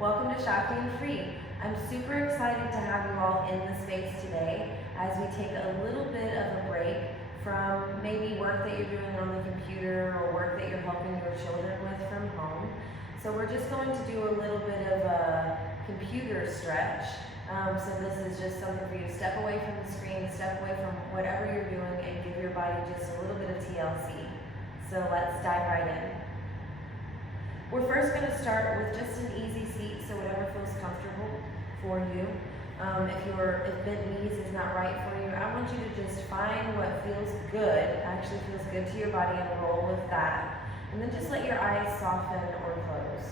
Welcome to Shocking and Free. I'm super excited to have you all in the space today as we take a little bit of a break from maybe work that you're doing on the computer or work that you're helping your children with from home. So we're just going to do a little bit of a computer stretch. So this is just something for you to step away from the screen, step away from whatever you're doing, and give your body just a little bit of TLC. So let's dive right in. We're first going to start with just an easy seat, so whatever feels comfortable for you. If bent knees is not right for you, I want you to just find what feels good, actually feels good to your body, and roll with that. And then just let your eyes soften or close.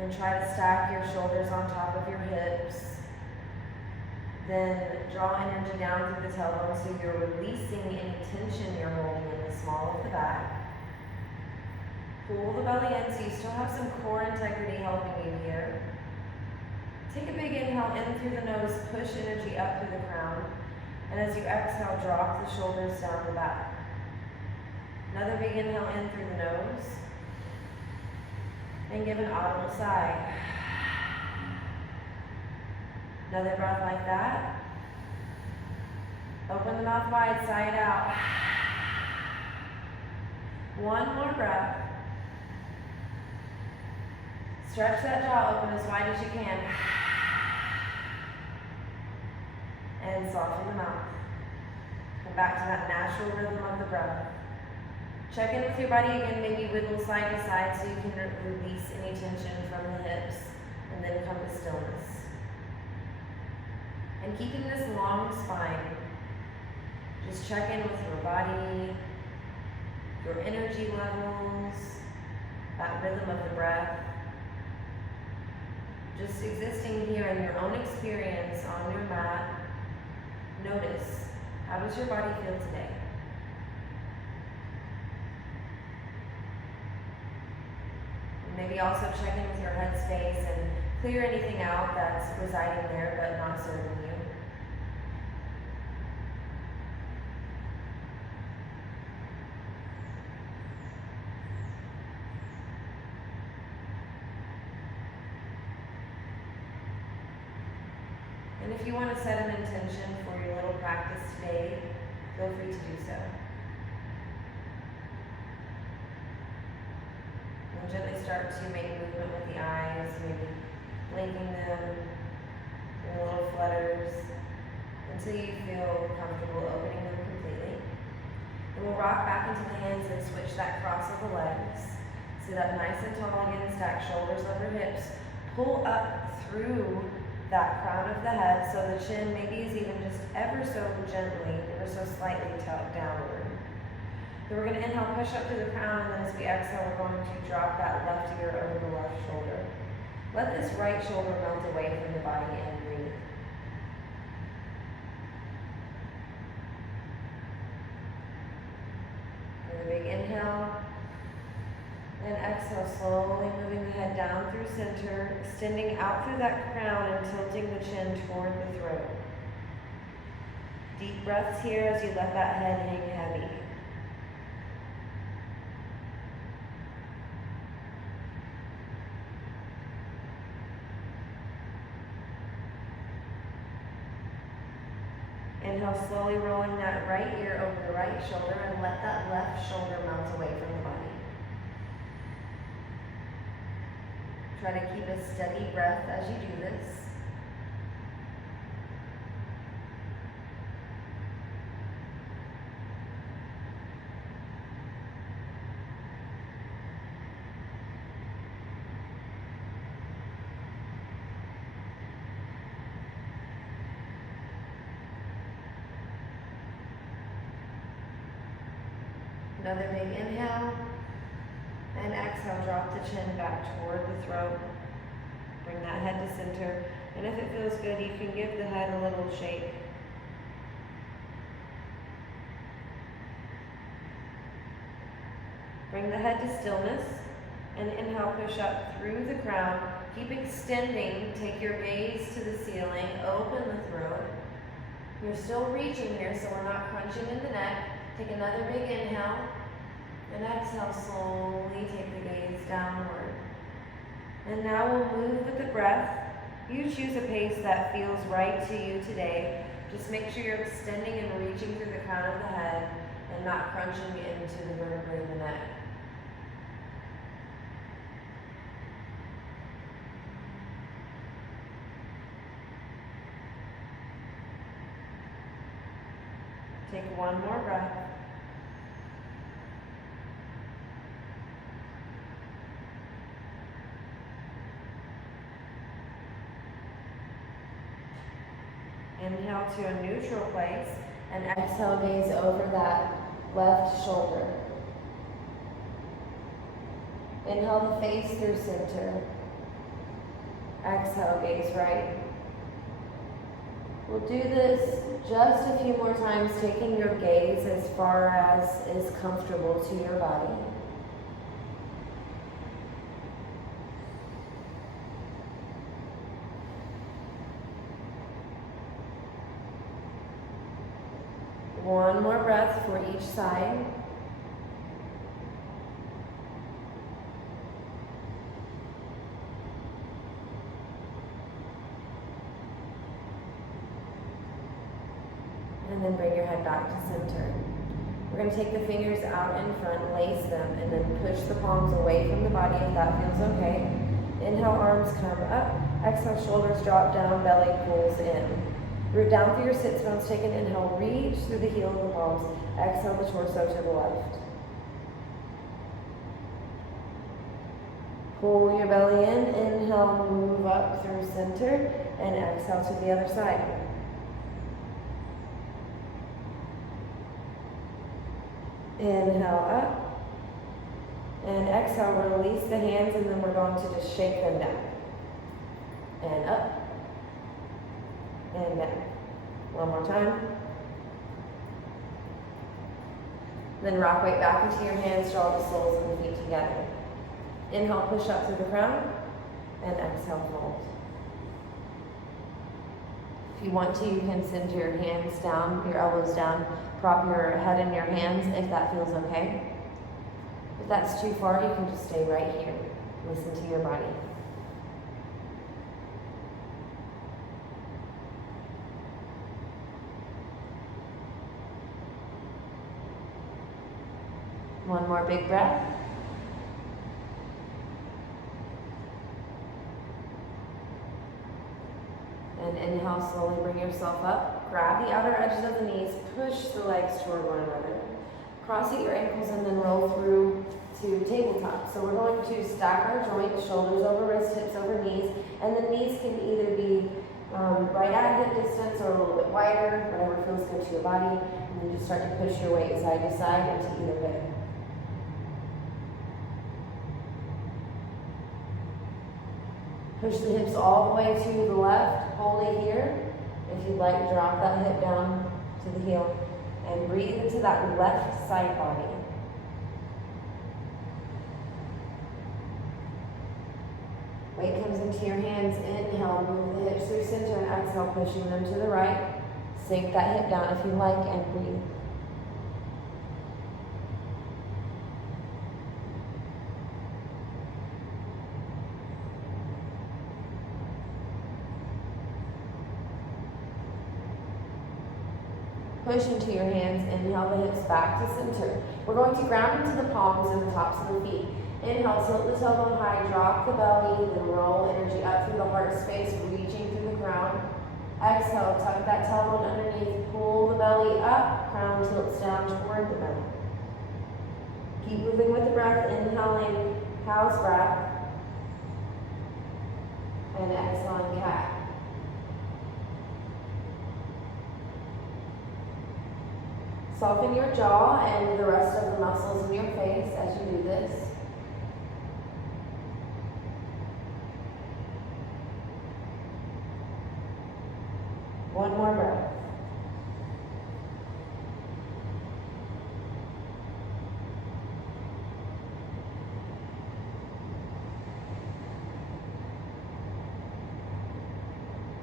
And try to stack your shoulders on top of your hips. Then draw energy down through the tailbone so you're releasing any tension you're holding in the small of the back. Pull the belly in so you still have some core integrity helping you here. Take a big inhale in through the nose, push energy up through the crown. And as you exhale, drop the shoulders down the back. Another big inhale in through the nose. And give an audible sigh. Another breath like that. Open the mouth wide, sigh it out. One more breath. Stretch that jaw open as wide as you can. And soften the mouth. Come back to that natural rhythm of the breath. Check in with your body again, maybe wiggle side to side so you can release any tension from the hips. And then come to stillness. And keeping this long spine, just check in with your body, your energy levels, that rhythm of the breath. Just existing here in your own experience on your mat. Notice, how does your body feel today? And maybe also check in with your head space and clear anything out that's residing there but not serving you. And if you want to set an intention for your little practice today, feel free to do so. And gently start to make movement with the eyes, maybe blinking them, doing little flutters, until you feel comfortable opening them completely. And we'll rock back into the hands and switch that cross of the legs. Sit up nice and tall again, stack shoulders over hips. Pull up through that crown of the head so the chin maybe is even just ever so gently, ever so slightly tucked downward. Then we're going to inhale, push up to the crown, and then as we exhale, we're going to drop that left ear over the left shoulder. Let this right shoulder melt away from the body and breathe. Another big inhale. And exhale, slowly moving the head down through center, extending out through that crown and tilting the chin toward the throat. Deep breaths here as you let that head hang heavy. Inhale, slowly rolling that right ear over the right shoulder and let that left shoulder melt away from the body. Try to keep a steady breath as you do this. Another big inhale. And exhale, drop the chin back toward the throat. Bring that head to center. And if it feels good, you can give the head a little shake. Bring the head to stillness. And inhale, push up through the crown. Keep extending. Take your gaze to the ceiling. Open the throat. You're still reaching here, so we're not crunching in the neck. Take another big inhale. And exhale, slowly take the gaze downward. And now we'll move with the breath. You choose a pace that feels right to you today. Just make sure you're extending and reaching through the crown of the head and not crunching into the vertebrae in the neck. Take one more breath. Inhale to a neutral place and exhale, gaze over that left shoulder. Inhale the face through center. Exhale, gaze right. We'll do this just a few more times, taking your gaze as far as is comfortable to your body. One more breath for each side. And then bring your head back to center. We're going to take the fingers out in front, lace them, and then push the palms away from the body if that feels okay. Inhale, arms come up. Exhale, shoulders drop down, belly pulls in. Root down through your sit bones. Take an inhale, reach through the heel of the palms. Exhale the torso to the left. Pull your belly in. Inhale, move up through center, and exhale to the other side. Inhale up, and exhale, release the hands, and then we're going to just shake them down. And up, and down. One more time. Then rock weight back into your hands, draw the soles of the feet together. Inhale, push up through the crown, and exhale, fold. If you want to, you can send your hands down, your elbows down, prop your head in your hands if that feels okay. If that's too far, you can just stay right here. Listen to your body. One more big breath. And inhale, slowly bring yourself up. Grab the outer edges of the knees, push the legs toward one another. Cross at your ankles and then roll through to tabletop. So we're going to stack our joints, shoulders over wrists, hips over knees, and the knees can either be right at hip distance or a little bit wider, whatever feels good to your body. And then just start to push your weight side to side into either hip. Push the hips all the way to the left, hold it here. If you'd like, drop that hip down to the heel and breathe into that left side body. Weight comes into your hands, inhale, move the hips through center and exhale, pushing them to the right. Sink that hip down if you like and breathe. Push into your hands, inhale the hips back to center. We're going to ground into the palms and the tops of the feet. Inhale, tilt the tailbone high, drop the belly, then roll energy up through the heart space, reaching through the crown. Exhale, tuck that tailbone underneath, pull the belly up, crown tilts down toward the belly. Keep moving with the breath, inhaling cow's breath, and exhaling cat. Soften your jaw and the rest of the muscles in your face as you do this. One more breath.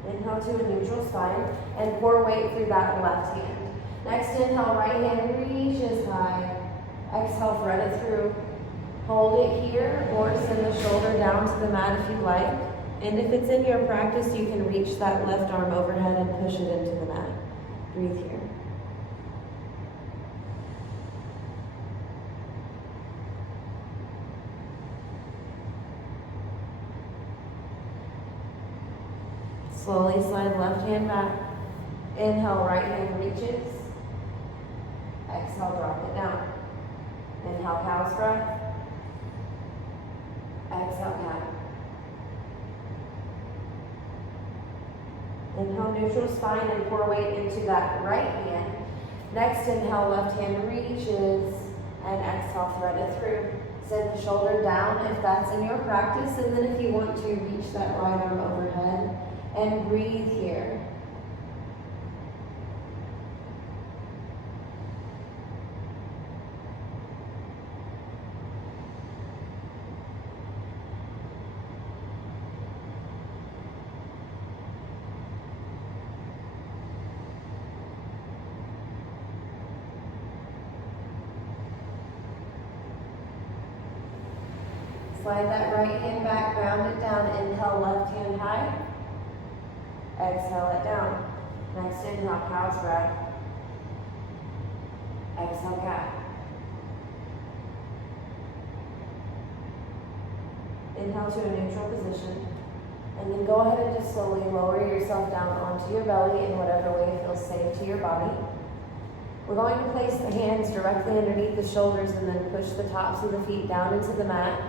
Inhale to a neutral spine and pour weight through that left hand. Next inhale, right hand reaches high. Exhale, thread it through. Hold it here or send the shoulder down to the mat if you'd like. And if it's in your practice, you can reach that left arm overhead and push it into the mat. Breathe here. Slowly slide left hand back. Inhale, right hand reaches. Exhale, drop it down. Inhale, cow's breath. Exhale, cat. Inhale, neutral spine and pour weight into that right hand. Next, inhale, left hand reaches. And exhale, thread it through. Send the shoulder down if that's in your practice. And then if you want to, reach that right arm overhead. And breathe here. Slide that right hand back, ground it down. Inhale, left hand high. Exhale it down. Next inhale, cow's breath. Exhale, cat. Inhale to a neutral position. And then go ahead and just slowly lower yourself down onto your belly in whatever way feels safe to your body. We're going to place the hands directly underneath the shoulders and then push the tops of the feet down into the mat,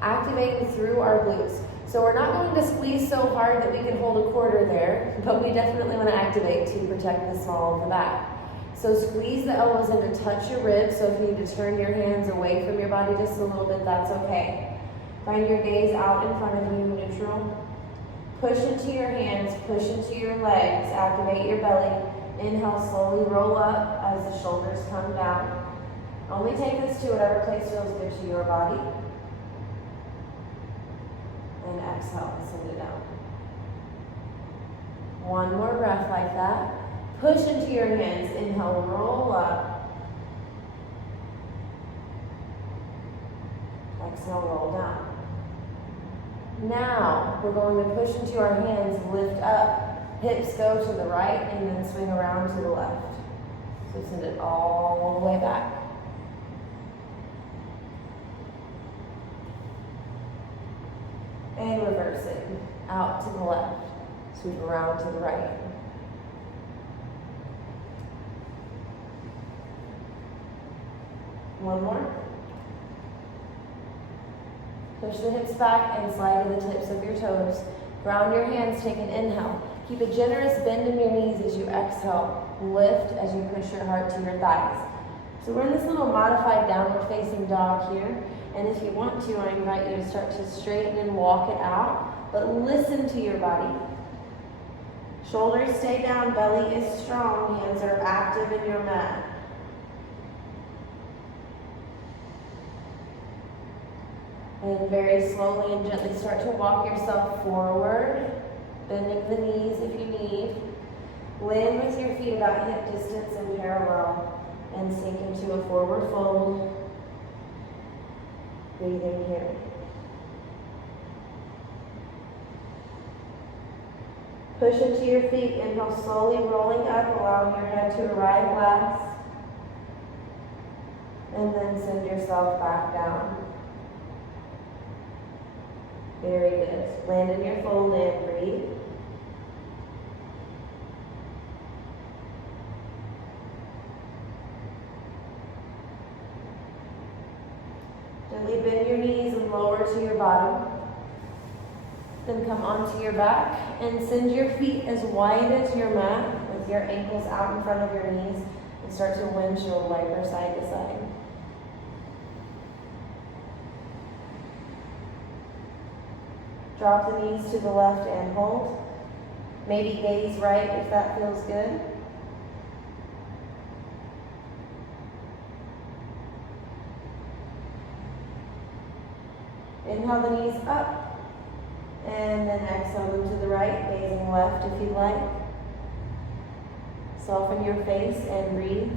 activating through our glutes. So we're not going to squeeze so hard that we can hold a quarter there, but we definitely want to activate to protect the small of the back. So squeeze the elbows in to touch your ribs. So if you need to turn your hands away from your body just a little bit, that's okay. Find your gaze out in front of you, neutral. Push into your hands, push into your legs, activate your belly. Inhale, slowly roll up as the shoulders come down. Only take this to whatever place feels good to your body. And exhale, send it down. One more breath like that. Push into your hands. Inhale, roll up. Exhale, roll down. Now, we're going to push into our hands, lift up. Hips go to the right and then swing around to the left. So send it all the way back. And reverse it out to the left. Sweep around to the right. One more. Push the hips back and slide to the tips of your toes. Ground your hands, take an inhale. Keep a generous bend in your knees as you exhale. Lift as you push your heart to your thighs. So we're in this little modified downward facing dog here. And if you want to, I invite you to start to straighten and walk it out. But listen to your body. Shoulders stay down, belly is strong, hands are active in your mat. And very slowly and gently start to walk yourself forward, bending the knees if you need. Land with your feet about hip distance and parallel, and sink into a forward fold. Breathing here. Push into your feet, inhale, slowly rolling up, allowing your head to arrive last. And then send yourself back down. Very good. Land in your fold and breathe. Gently bend your knees and lower to your bottom. Then come onto your back and send your feet as wide as your mat with your ankles out in front of your knees and start to windshield wiper side to side. Drop the knees to the left and hold. Maybe gaze right if that feels good. Inhale the knees up, and then exhale them to the right, gazing left if you'd like. Soften your face and breathe.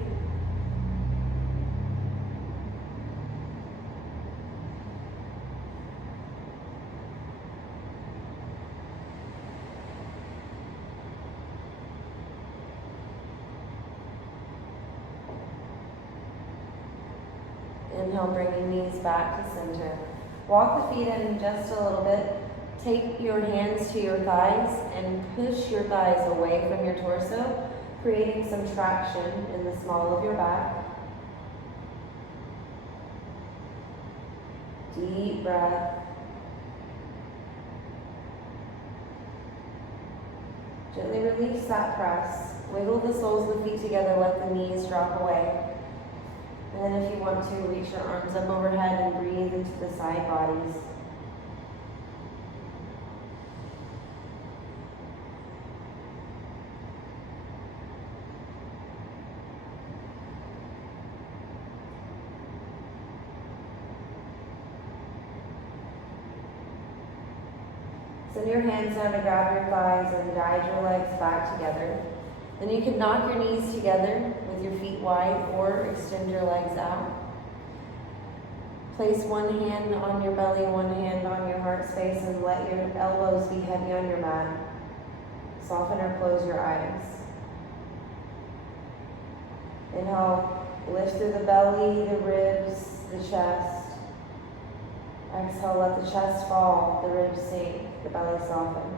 Inhale, bringing knees back to center. Walk the feet in just a little bit. Take your hands to your thighs and push your thighs away from your torso, creating some traction in the small of your back. Deep breath. Gently release that press. Wiggle the soles of the feet together, let the knees drop away. And then if you want to, reach your arms up overhead and breathe into the side bodies. Send your hands down to grab your thighs and guide your legs back together. Then you can knock your knees together with your feet wide or extend your legs out. Place one hand on your belly, one hand on your heart space, and let your elbows be heavy on your mat. Soften or close your eyes. Inhale, lift through the belly, the ribs, the chest. Exhale, let the chest fall, the ribs sink, the belly soften.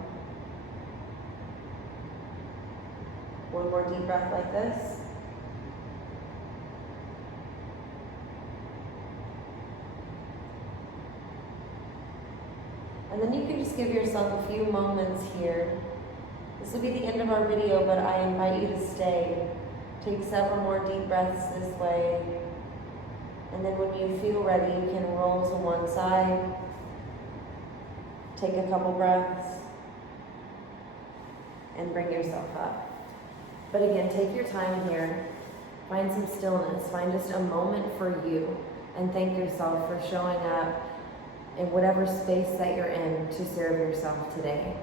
One more deep breath like this. And then you can just give yourself a few moments here. This will be the end of our video, but I invite you to stay. Take several more deep breaths this way. And then when you feel ready, you can roll to one side. Take a couple breaths. And bring yourself up. But again, take your time here. Find some stillness. Find just a moment for you. And thank yourself for showing up in whatever space that you're in to serve yourself today.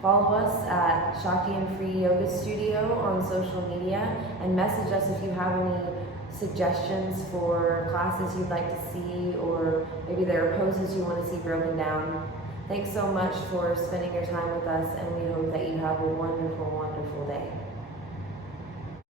Follow us at Shakti and Free Yoga Studio on social media and message us if you have any suggestions for classes you'd like to see, or maybe there are poses you want to see broken down. Thanks so much for spending your time with us, and we hope that you have a wonderful, wonderful day.